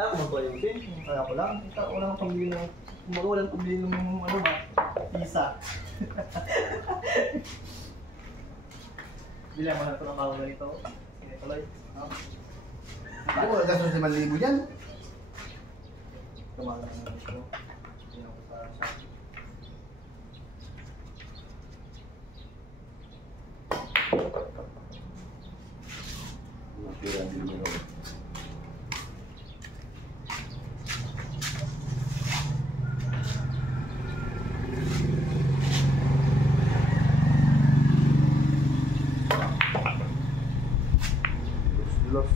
Ayaw ko magbayusin. Kaya ko lang. Wala kang pambili ng... Kumbaga walang pambili ng ano ba? Pisa. Bilang mo na ito ng bago ganito. Sige tuloy. Ako, gastos 5,000 yan. Tumalang na ito. Hindi ako sa shop. Pira din mo. Los.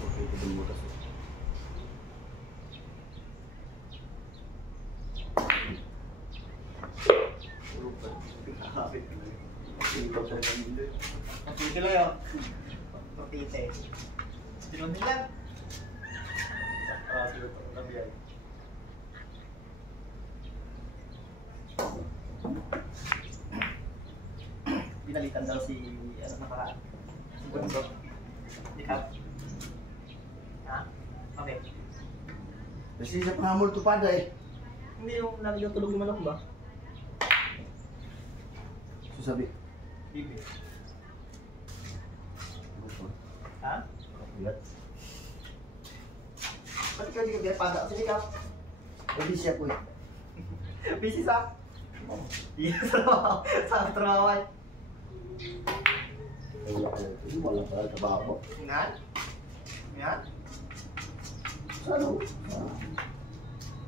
Okay, ito mo kasi. Pagkita lang yun. Pagkita. Sinunod nila. Siguro ito ang kabiyay. Pinalitan daw si ano nakaraan. Si Bunso. Ikaw. Ha? Okay. Kasi sa pangamol to pada eh. Hindi yung lagi daw tulog yung manok ba? Susabi. Bibi. Ha? Bigat. Ba't ikaw hindi ka binapada? Sige ka. Pwede siya po eh. Busy sa? Yes, sa trabaho ay. Wala pala trabaho. Nga? Nga? Sa ano?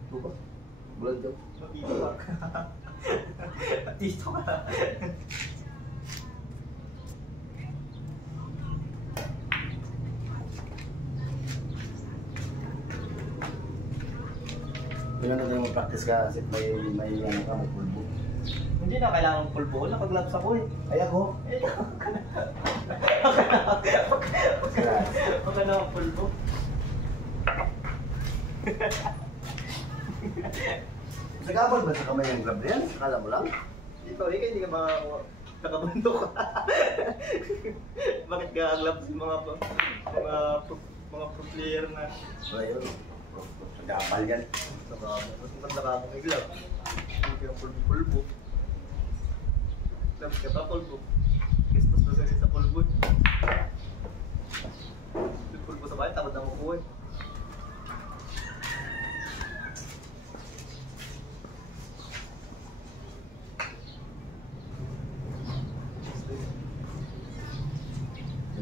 Ito ba? Bulan daw. Dito ka. Dito ka. Kaya na tayo mag-practice ka kasi may ano ka, may pulbo. Hindi na kailangan pulbo. Nakagloves ako eh. Ay ako? Huwag ka na pulbo. Nagabal ba sa kamay ang grab na yan? Akala mo lang? Ikaw, hindi ka nakabundok. Bakit ka gloves yung mga pro player na? Wala yun. Nagabal yan. Mas nakabang may gloves. Hindi ka pulbo. Gloves ka pa pulbo. Gastos na sa pulbo. Pulbo sa bahay, takot na mo po eh.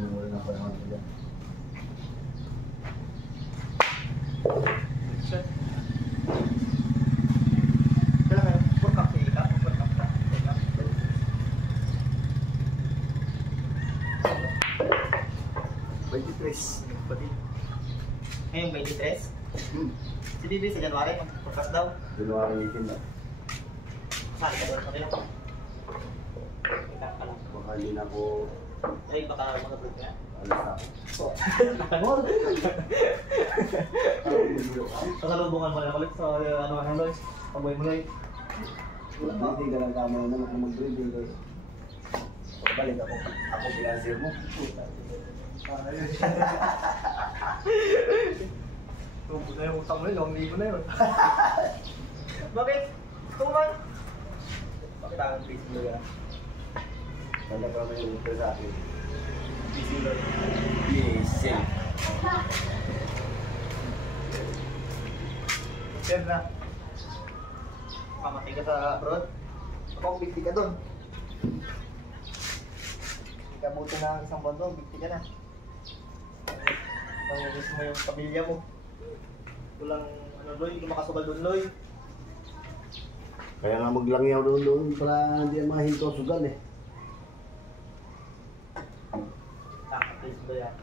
Wala na pa naman sila. Ngayon, 23? Si Bibi sa January, magpapas daw. January 18 na. Saan ka doon? Sabi lang. Baka hindi na ako Ay, baka mga group ka. alas na ako. Pasalubungan mo na ulit sa ano Loy. Pagboy mo Loy. Hindi ka lang tama naman kung mag-breeding ko. Pagbalit ako. Ako financier mo. Tubos na yung utang mo yun, 2,000 na yun. Bakit? Tuman? Bakit ang busy mo yan? Wala pa naman yung ito sa akin. Busy Loy. Busy. Sir na. Pamatay ka sa abroad. Ako, bigti ka doon. Hindi ka buti na isang buwan doon, bigti ka na. Pangubos mo yung pamilya mo. Walang ano Loy, hindi makasugal doon Loy. Kaya nga maglangyaw doon para hindi ang mga hinto sugal eh. Nakapis ba yan?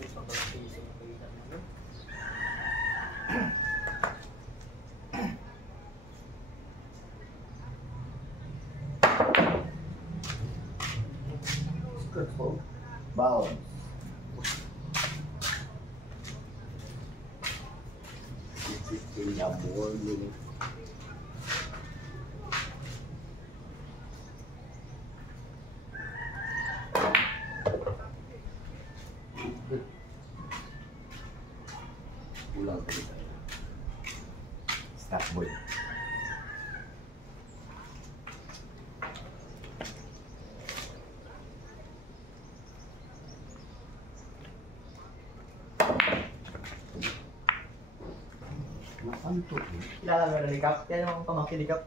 Usang ko lang piso na kayo na. Skirtful. Bounce. In the morning. Catboy. Nasaan to? Kilala mo na likap? Yan yung pamangkin likap.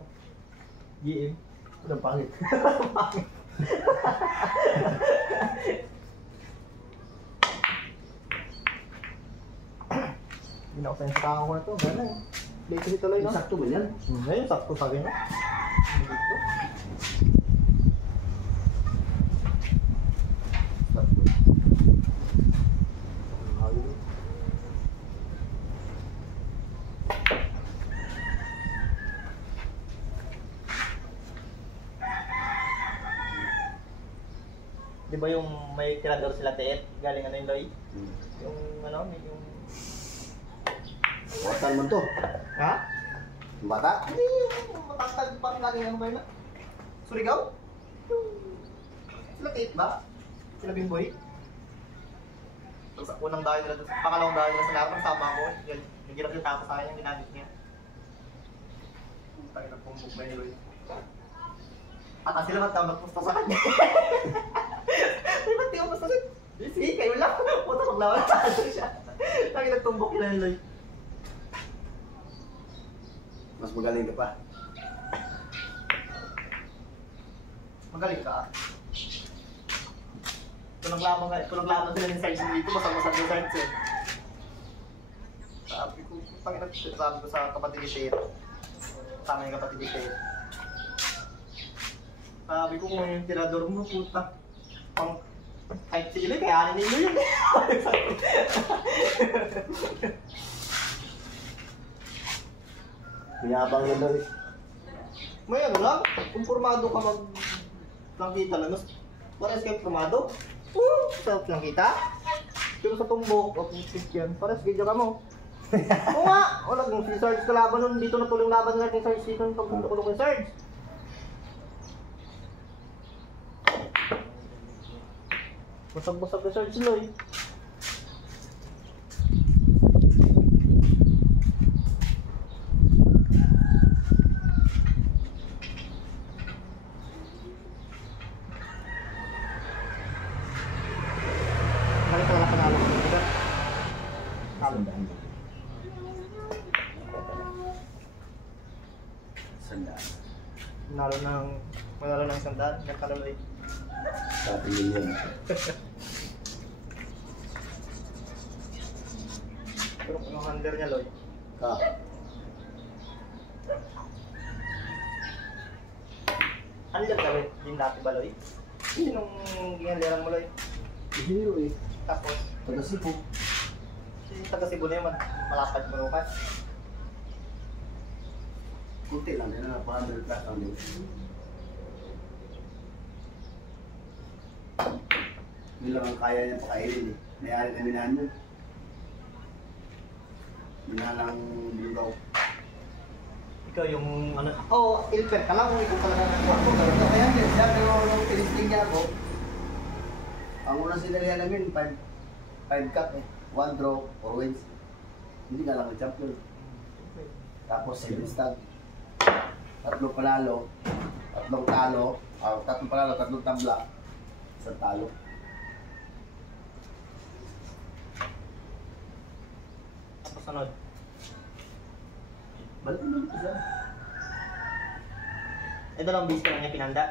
GM. Ang pangit. Binakasan sa tao ko na to. Gano'n eh. Bakery tuloy no? Sakto ba yan? Ngayon, sakto sa akin no? Dito. Catboy. Di ba yung may tirador sila teet? Galing ano yung Loy? Hmm. Yung ano, yung... Buwatan mo to. Ha? Yung bata? Hindi yung matatag pang galing ano ba yun? Surigao? Yung... Sila teet ba? Sila Bimboy? Tapos unang dahil nila, pangalawang dahil nila sa laban, sama ko. Yung ginakita ko sa akin, yung ginamit niya. Tayo na pong mukbay ni Loy. At sila matawag nagpusta sa kanya. Ay, ba't di ako masalit? Sige, kayo lang. Puta maglawan sa ano siya. Lagi nagtumbok nila ni Loy. Mas magaling ka pa. Magaling ka. Kung naglaban sila ng size dito, basag-basag yung size eh. Sabi ko, sabi ko sa kapatid ni Ted. Kasama yung kapatid ni Ted. Sabi ko kung yung tirador mo, puta. Pang kahit sila, kaya ninyo yun eh. Pinabang na daw eh. May ano lang, kung formado ka lang kita lang, pares kayo formado. Self lang kita. Pero sa tumbok, o putik yan, pares gidyo ka mo. Oo nga, wala kung si Sarge kalaban nun, dito na tuloy laban nga ni Sarge dito nung pagpunto kay Sarge. Basag-basag na Sarge Loy. Balik ka lang panalo ko dito. Sandaan. Sandaan. Manalo ng sandaan, nagkalo Loy. Sa ating yun. Pero kung yung handler niya Loy. Ka. Handler ka Loy, din dati ba Loy? Sinong ginhanderan mo Loy? Hero eh. Tapos, Taga Cebu. si taga Cebu na yun, malapad mo ka. Kunti lang din na pa-100 plus lang din. Yun lang ang kaya niya pakainin eh. May-ari na minahan yun. Minahan lang lugaw. Ikaw yung ano, ilper ka lang, ikaw talaga Ako, ganito kaya din. Sabi ko nung tinisting niya ako, ang unang sinalihan namin, 5 cup eh. 1 draw, 4 wins. Hindi nga lang ang champion. Tapos 7 stud. 3 panalo, 3 talo, 3 panalo, 3 tabla, 1 talo. Tapos sunod. Balik mo lang siya. Ito lang base ka lang niya pinanda.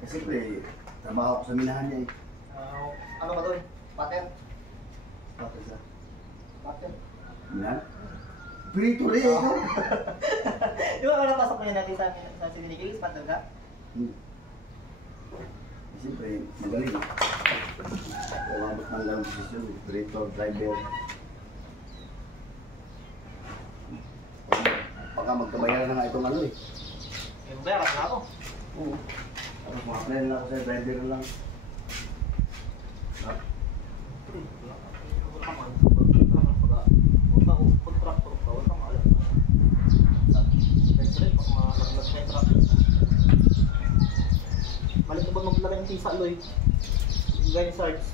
Kasi pre, trabaho ko sa minahan niya eh. Ano ka doon? Pater? Bakit sa Pater? minahan? Pirito rin eh. no? Di ba napasok na yun natin sa Sinikilis, pater ka? Siyempre, magaling. Umabot ng ganong posisyon, operator, driver. Baka magkabayaran na nga itong ano eh. Yung bayaran na ako. Oo. Tapos mga plan lang ako sa driver na lang. Contractor ka, wala kang alam. Balik ko ba maglagay ng tisa, Loy? Gaya ni Sarge.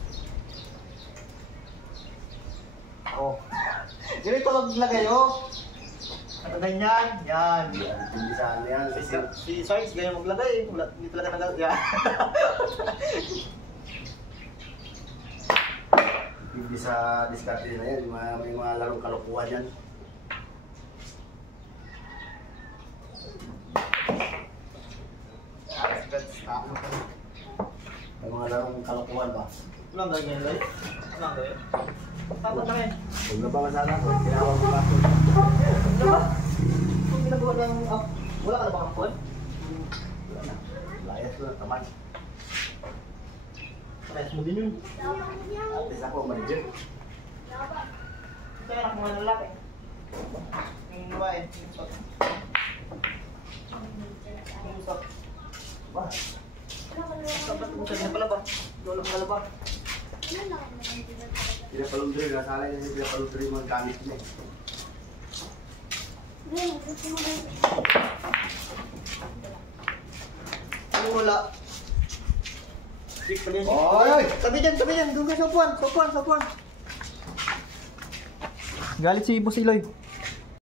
Oo. Ganito maglagay, oh. Ano ganyan? Yan. Hindi sa ano yan. Si Sarge, ganyan maglagay. Wala, hindi talaga nagal... Yan. Hindi sa diskarte na yan. May mga larong kalukuhan yan. May mga larong kalukuhan ba? Walang ganyan, Loy. Walang ganyan. Tapos na ngayon. Huwag na ba masala ko? Tinawag ko ba? Ano ba? Kung ginagawa ng... wala ka na bang ampon? Wala na. Layas ko na, tamad. Parehas mo din yun. At least ako, manager. Kaya anak mga lalaki. Yung babae. Yung usap. Yung usap. Ba? Usap ba't usap na pala ba? Lolo pala ba? Pinapalundri. Nasalay kasi pinapalundri yung mga gamit niya. Ano wala? Stick pa din. Oy! Tabi dyan. Doon ka sa upuan. Galit si Boss Iloy.